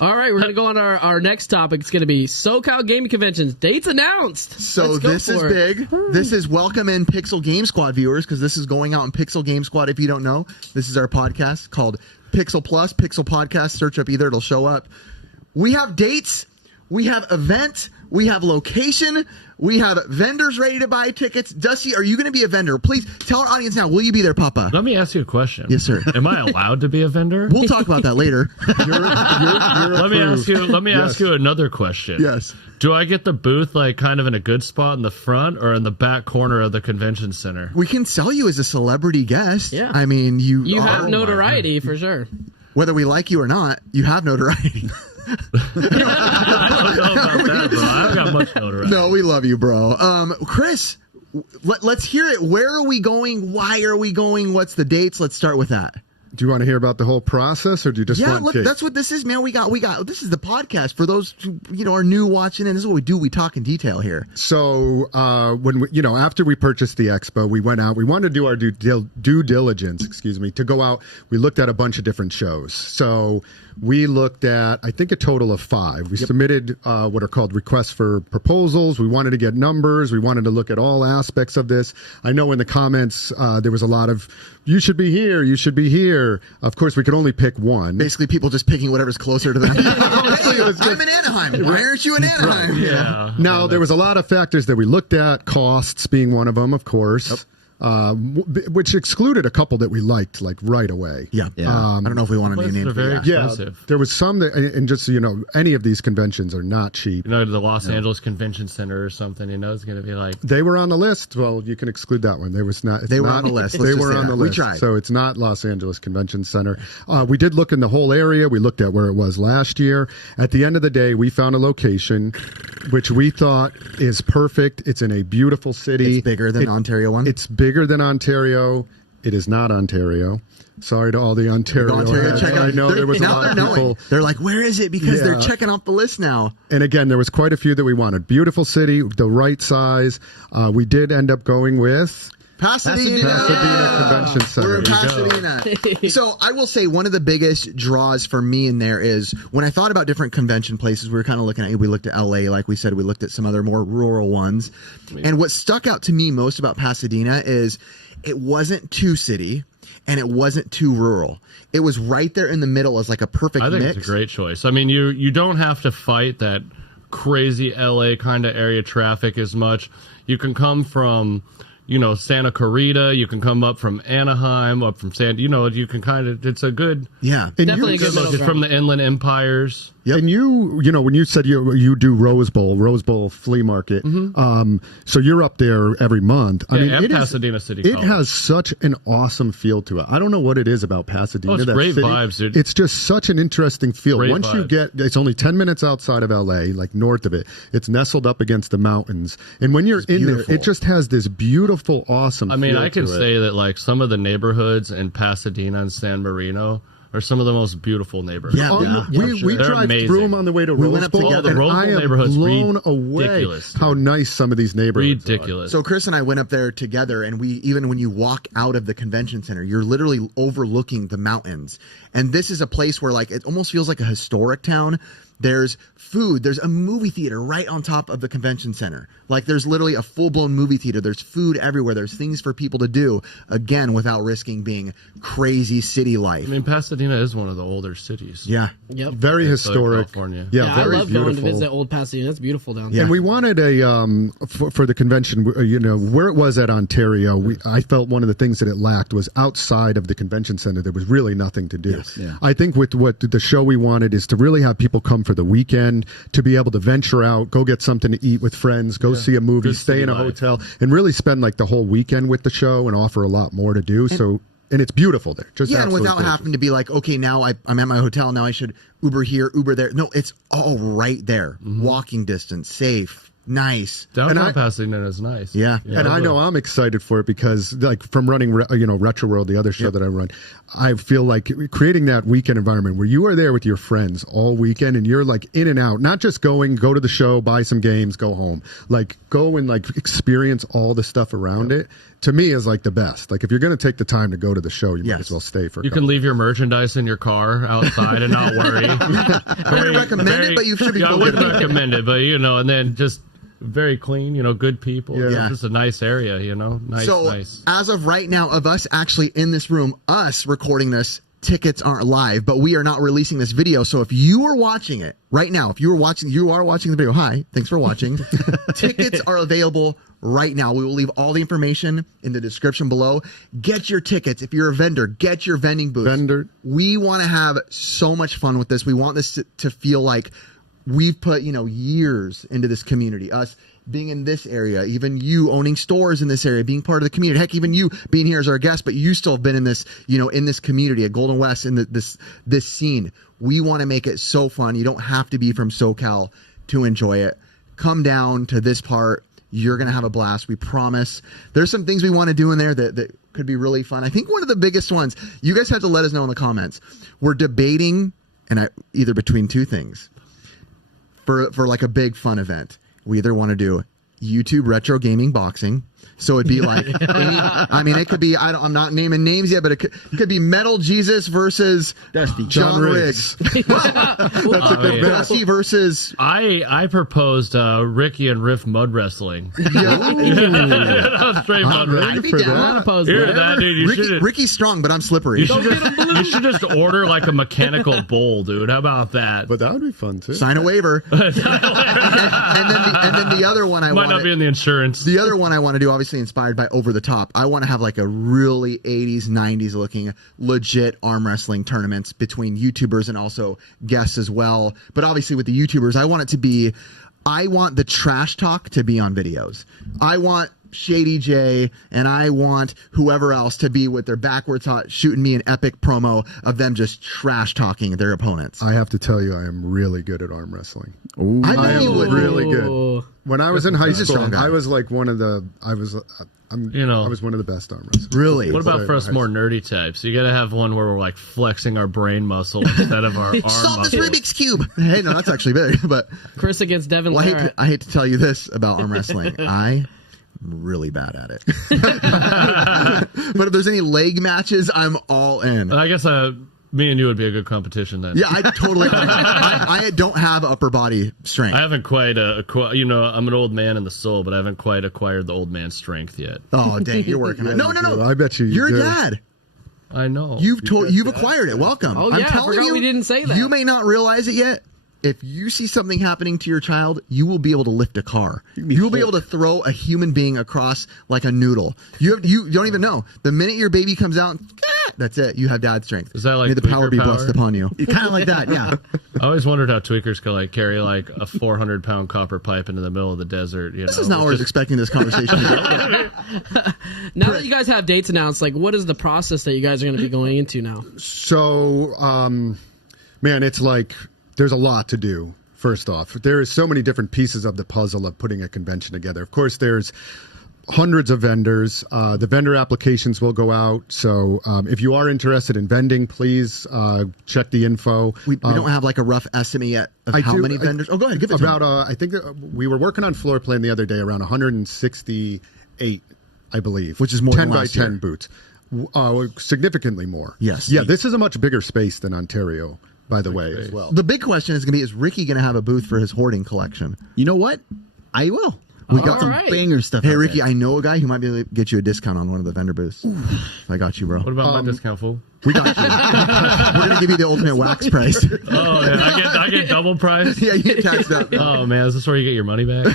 All right, we're going to go on our next topic. It's going to be SoCal Gaming Conventions. Dates announced. So this is big. This is welcome in Pixel Game Squad viewers, because this is going out in Pixel Game Squad. If you don't know, this is our podcast called Pixel Plus, Pixel Podcast. Search up either, it'll show up. We have dates. We have event. We have location. We have vendors ready to buy tickets. Dusty, are you going to be a vendor? Please tell our audience now. Will you be there, Papa? Let me ask you a question. Yes, sir. Am I allowed to be a vendor? We'll talk about that later. Let me ask you another question. Yes. Do I get the booth like kind of in a good spot in the front or in the back corner of the convention center? We can sell you as a celebrity guest. Yeah. I mean, you have notoriety for sure. Whether we like you or not, you have notoriety. I don't know about that, bro. I don't got much notoriety. No, we love you, bro. Chris, let's hear it. Where are we going? Why are we going? What's the dates? Let's start with that. Do you want to hear about the whole process, or do you just want look, cake? that's what this is, man. We got. This is the podcast for those who are new watching, and this is what we do. We talk in detail here. So when we, after we purchased the expo, we went out. We wanted to do our due diligence. To go out. We looked at a bunch of different shows. So we looked at, I think, a total of 5. We submitted what are called requests for proposals. We wanted to get numbers. We wanted to look at all aspects of this. I know in the comments there was a lot of, you should be here, you should be here. Of course, we could only pick one. Basically, people just picking whatever's closer to them. I'm in Anaheim. Why aren't you in Anaheim? Right. Yeah. Now, there was a lot of factors that we looked at, costs being one of them, of course. Yep. Which excluded a couple that we liked, like right away. Yeah. I don't know if we want to name names. Very expensive. Yeah, there was some that, and just so you know, any of these conventions are not cheap. The Los Angeles Convention Center or something, it's going to be like. They were on the list. Well, you can exclude that one. They were not. They were on the list. They were on the list. We tried. So it's not Los Angeles Convention Center. We did look in the whole area. We looked at where it was last year. At the end of the day, we found a location which we thought is perfect. It's in a beautiful city. It's bigger than Ontario one. It's bigger than Ontario. It is not Ontario. Sorry to all the Ontario heads. I know there was a lot of people. They're like, where is it? Because they're checking off the list now. And again, there was quite a few that we wanted. Beautiful city, the right size. We did end up going with Pasadena Convention Center. We're in Pasadena. So I will say one of the biggest draws for me in there is when I thought about different convention places, we were kind of looking at, we looked at LA, like we said, we looked at some other more rural ones. And what stuck out to me most about Pasadena is it wasn't too city and it wasn't too rural. It was right there in the middle as like a perfect mix. I think it's a great choice. I mean, you don't have to fight that crazy LA kind of area traffic as much. You can come from Santa Clarita, you can come up from Anaheim, up from you can kind of, it's a good, definitely a good middle ground. From the Inland Empires. Yep. And when you said you do Rose Bowl flea market, so you're up there every month. I mean, it Pasadena City College. It has such an awesome feel to it. I don't know what it is about Pasadena. It's great city. Vibes, dude. It's just such an interesting feel. Great Once vibes. it's only 10 minutes outside of LA, like north of it. It's nestled up against the mountains, and when you're in there, it just has this beautiful, awesome. I mean, feel I can to it. say that like some of the neighborhoods in Pasadena and San Marino are some of the most beautiful neighborhoods. We drive through them on the way to Rose Bowl, and I am blown away how nice some of these neighborhoods are. So Chris and I went up there together, and even when you walk out of the convention center, you're literally overlooking the mountains. And this is a place where like it almost feels like a historic town. There's food. There's a movie theater right on top of the convention center. Like there's literally a full-blown movie theater. There's food everywhere. There's things for people to do, again, without risking being crazy city life. I mean, Pasadena is one of the older cities. Yeah. Yep. Very historic. California. Yeah, very I love beautiful. going to visit old Pasadena. It's beautiful down there. Yeah. And we wanted for the convention, where it was at Ontario, I felt one of the things that it lacked was outside of the convention center, there was really nothing to do. Yes. Yeah. I think with what the show we wanted is to really have people come for the weekend, to be able to venture out, go get something to eat with friends, go see a movie, stay in a hotel, and really spend like the whole weekend with the show and offer a lot more to do. And it's beautiful there. And without having to be like, okay, now I'm at my hotel, now I should Uber here, Uber there. No, it's all right there. Walking distance, safe. Nice. Downtown Pasadena is nice. Yeah. And I know I'm excited for it because, like, from running, Retro World, the other show that I run, I feel like creating that weekend environment where you are there with your friends all weekend and you're like in and out, not just go to the show, buy some games, go home. Like, go and like experience all the stuff around it. To me, is like the best. Like, if you're going to take the time to go to the show, you might as well stay for. You can leave your merchandise in your car outside and not worry. I wouldn't recommend it, but you should be. I wouldn't recommend it, but and then just. Very clean, good people. Yeah. It's just a nice area, nice. So, as of right now, of us actually in this room, us recording this, tickets aren't live, but we are not releasing this video. So if you are watching it right now, you are watching the video. Hi, thanks for watching. Tickets are available right now. We will leave all the information in the description below. Get your tickets. If you're a vendor, get your vending booth. We want to have so much fun with this. We want this to feel like we've put, years into this community, us being in this area, even you owning stores in this area, being part of the community. Heck, even you being here as our guest, but you still have been in this, in this community at Golden West, in this scene. We want to make it so fun. You don't have to be from SoCal to enjoy it. Come down to this part. You're going to have a blast. We promise. There's some things we want to do in there that could be really fun. I think one of the biggest ones, you guys have to let us know in the comments. We're debating, either between two things. For like a big fun event, we either want to do YouTube retro gaming boxing. So it'd be like, it could be, I'm not naming names yet, but it could be Metal Jesus versus John Riggs. Dusty versus... I proposed Ricky and Riff mud wrestling. Straight mud wrestling. Ricky's strong, but I'm slippery. You should just order like a mechanical bowl, dude. How about that? But that would be fun too. Sign a waiver. and then the other one might not be in the insurance. The other one I want to do, obviously inspired by Over the Top. I want to have like a really 80s, 90s looking legit arm wrestling tournaments between YouTubers and also guests as well. But obviously with the YouTubers, I want the trash talk to be on videos. I want Shady J and I want whoever else to be with their backwards hot shooting me an epic promo of them just trash talking their opponents. I have to tell you, I am really good at arm wrestling. Ooh. I am really good. When I was in high school, I was like one of the I was one of the best arm wrestlers. Really? What about for us more nerdy types? You got to have one where we're like flexing our brain muscle instead of our arm muscle. Solve this Rubik's Cube. Hey, no, that's actually big. But Chris against Devin. I hate to tell you this about arm wrestling. I'm really bad at it. But if there's any leg matches, I'm all in. I guess me and you would be a good competition then. Yeah, I totally. I don't have upper body strength. I haven't quite, I'm an old man in the soul, but I haven't quite acquired the old man strength yet. Oh, dang, you're working on it. No. I bet you're a dad. I know. You've acquired it. Welcome. Oh, yeah, I forgot we didn't say that. You may not realize it yet. If you see something happening to your child, you will be able to lift a car. You will be able to throw a human being across like a noodle. You don't even know. The minute your baby comes out, that's it. You have dad strength. Is that like may the power be blessed upon you? Kind of like that, yeah. I always wondered how tweakers could like carry like a 400-pound copper pipe into the middle of the desert. This is not where I was expecting this conversation to go. Now that you guys have dates announced, like what is the process that you guys are going to be going into now? So, man, it's like there's a lot to do. First off, there is so many different pieces of the puzzle of putting a convention together. Of course, there's hundreds of vendors. The vendor applications will go out. So if you are interested in vending, please check the info. We don't have like a rough estimate yet of how many vendors. Go ahead, give it to me. I think we were working on floor plan the other day, around 168, I believe. Which is more 10 than by last 10 year. booths. Significantly more. Yes. Yeah, this is a much bigger space than Ontario, by the way, as well. The big question is going to be, is Ricky going to have a booth for his hoarding collection? You know what? I will. We got some banger stuff. Hey, Ricky, I know a guy who might be able to get you a discount on one of the vendor booths. I got you, bro. What about my discount, fool? We got you. We're going to give you the ultimate wax price. Oh, yeah. I get double price? Yeah, you get taxed up. Oh, man. Is this where you get your money back?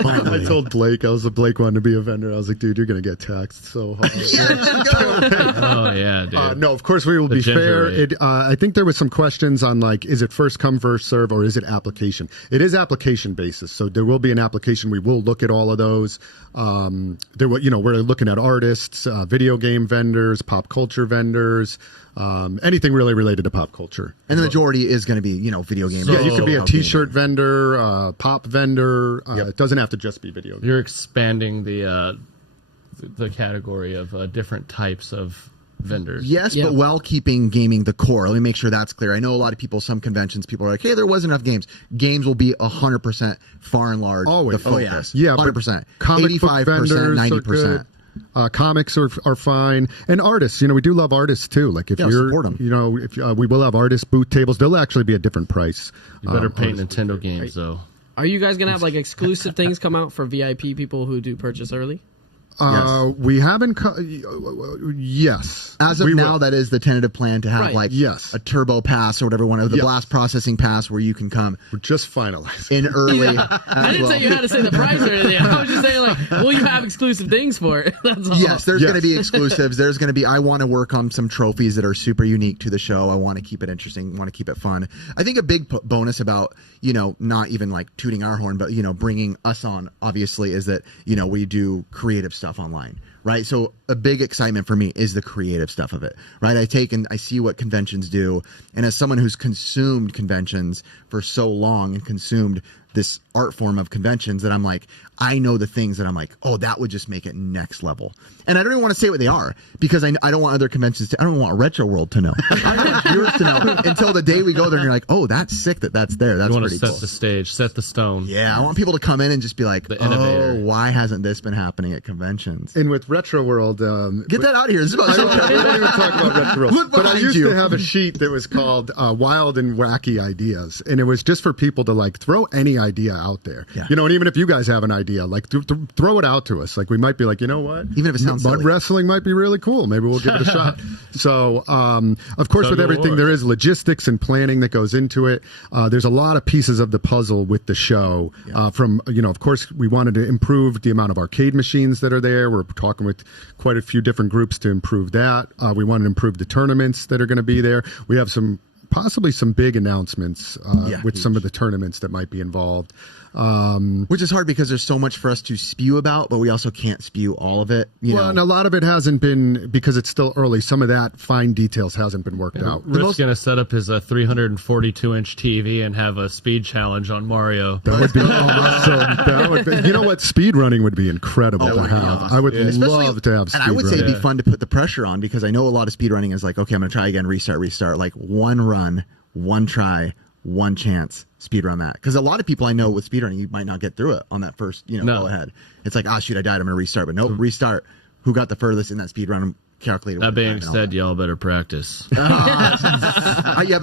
I told Blake, Blake wanted to be a vendor. I was like, dude, you're going to get taxed so hard. Oh, yeah, dude. No, of course we will be fair. I think there was some questions on like, is it first come, first serve, or is it application? It is application basis. So there will be an application. We will look at all of those. We're looking at artists, video game vendors, vendors, pop culture vendors, anything really related to pop culture. And the majority is going to be, video games. Yeah, you could be a T-shirt vendor, pop vendor. It doesn't have to just be video games. You're expanding the category of different types of vendors. Yes, but while keeping gaming the core. Let me make sure that's clear. I know a lot of people, some conventions, people are like, hey, there wasn't enough games. Games will be 100% far and large. Always. The focus. Yeah, 100%. Comic book 85%, vendors 90%. Comics are fine, and artists. We do love artists too. Like if you're, support 'em. if we will have artist booth tables. They'll actually be a different price. You better paint Nintendo games though. Are you guys gonna have like exclusive things come out for VIP people who do purchase early? We haven't. Yes. As of now, that is the tentative plan to have Yes. a turbo pass or whatever one of the blast processing pass where you can come We're just finalizing. in early. I didn't say you had to say the price or anything. I was just saying will you have exclusive things for it? That's all. Yes, there's going to be exclusives. There's going to be. I want to work on some trophies that are super unique to the show. I want to keep it interesting. Want to keep it fun. I think a big bonus about not even like tooting our horn, but bringing us on obviously is that we do creative stuff online. Right. So a big excitement for me is the creative stuff of it. Right. I take and I see what conventions do. And as someone who's consumed conventions for so long and consumed this art form of conventions, that I'm like, I know the things that I'm like, oh, that would just make it next level. And I don't even want to say what they are because I don't want other conventions to, I don't want Retro World to know. I don't want viewers to know until the day we go there and you're like, oh, that's sick that's there. That's pretty cool. Set the stage, set the stone. Yeah. I want people to come in and just be like, oh, why hasn't this been happening at conventions? And with Retro World, get that out of here. This is about I don't even talk about Retro World. But I used to have a sheet that was called Wild and Wacky Ideas, and it was just for people to throw any idea out there. Yeah. And even if you guys have an idea, throw it out to us. We might be like, you know what? Even if it sounds mud silly. wrestling might be really cool. Maybe we'll give it a shot. So, of course, with everything, there is logistics and planning that goes into it. There's a lot of pieces of the puzzle with the show. Of course, we wanted to improve the amount of arcade machines that are there. We're talking with quite a few different groups to improve that. We want to improve the tournaments that are going to be there. We have possibly some big announcements with some of the tournaments that might be involved. Which is hard because there's so much for us to spew about, but we also can't spew all of it. And a lot of it hasn't been, because it's still early, some of that fine details hasn't been worked out. Rick's going to set up his 342-inch TV and have a speed challenge on Mario. That would be awesome. That would be, you know what? Speed running would be incredible to have. Awesome. I would love to have speed running. And I would say it'd be fun to put the pressure on, because I know a lot of speed running is like, okay, I'm going to try again, restart. Like one run, one try, one chance, speed run that. Because a lot of people I know with speedrunning, you might not get through it on that first, go ahead. It's like, shoot, I died, I'm going to restart. But nope, restart. Who got the furthest in that speed run calculator? That being said, y'all better practice. But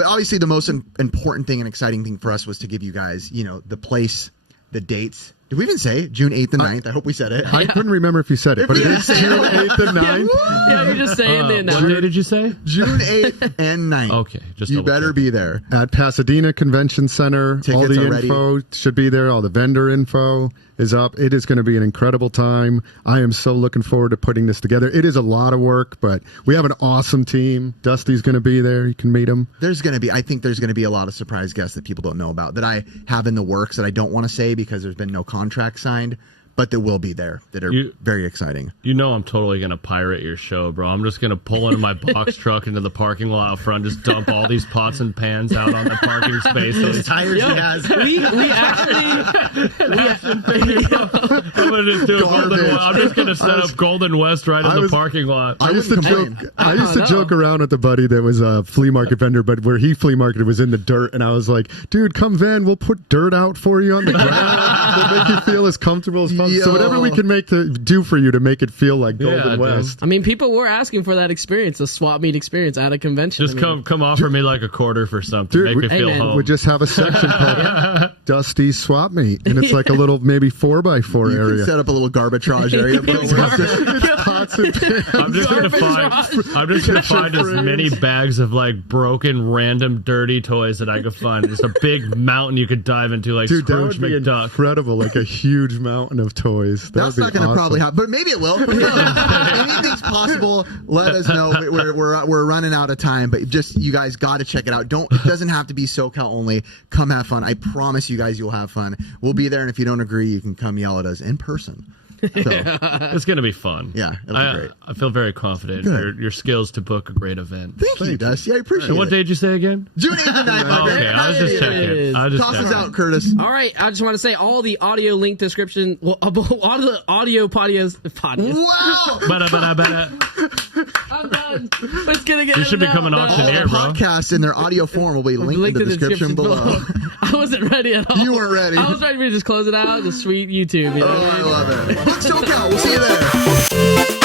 obviously the most important thing and exciting thing for us was to give you guys, the place, the dates. Did we even say June 8th and 9th? I hope we said it. I couldn't remember if you said it, but it is June 8th and 9th. Yeah, you're just saying the announcement. What day did you say? June 8th and 9th. Okay, just you better be there. At Pasadena Convention Center. Tickets all the are info ready. should be there. All the vendor info is up. It is going to be an incredible time. I am so looking forward to putting this together. It is a lot of work, but we have an awesome team. Dusty's going to be there. You can meet him. I think there's going to be a lot of surprise guests that people don't know about, that I have in the works that I don't want to say because there's been no contract signed, but that will be there, that are very exciting. I'm totally going to pirate your show, bro. I'm just going to pull into my box truck into the parking lot out front, just dump all these pots and pans out on the parking space. Those tires he has. We actually... I'm going to just do I'm just going to set up Golden West right in the parking lot. I used to joke around with the buddy that was a flea market vendor, but where he flea marketed was in the dirt, and I was like, dude, come Van, we'll put dirt out for you on the ground. We'll make you feel as comfortable as possible. So whatever we can do for you to make it feel like Golden West. I mean, people were asking for that experience, the swap meet experience at a convention. Just come offer me like a quarter for something. Make me feel home. We just have a section called Dusty Swap Meet, and it's like a little maybe 4x4 area. You can set up a little arbitrage area. I'm just gonna find as many bags of broken random dirty toys that I could find. Just a big mountain you could dive into, like Dude, Scrooge that would be McDuck. Incredible, like a huge mountain of toys. That's not going to probably happen, but maybe it will. Anything's possible. Let us know. We're running out of time, but just you guys got to check it out. It doesn't have to be SoCal only. Come have fun. I promise you guys you'll have fun. We'll be there, and if you don't agree, you can come yell at us in person. So, It's going to be fun. Yeah, it'll be great. I feel very confident in your skills to book a great event. Thank you, Dusty. I appreciate And it. what day did you say again? June 8th and 9th. Oh, okay, I was just checking. Toss us out, Curtis. All right, I just want to say all the audio link description, all the audio podcast. Wow! I'm done. It's gonna get. You should become an All the auctioneer, bro. podcasts in their audio form will be linked in the description below. I wasn't ready at all. You weren't ready. I was ready to just close it out. Just sweet YouTube. You know? Oh, I love it. Book SoCal. We'll see you there.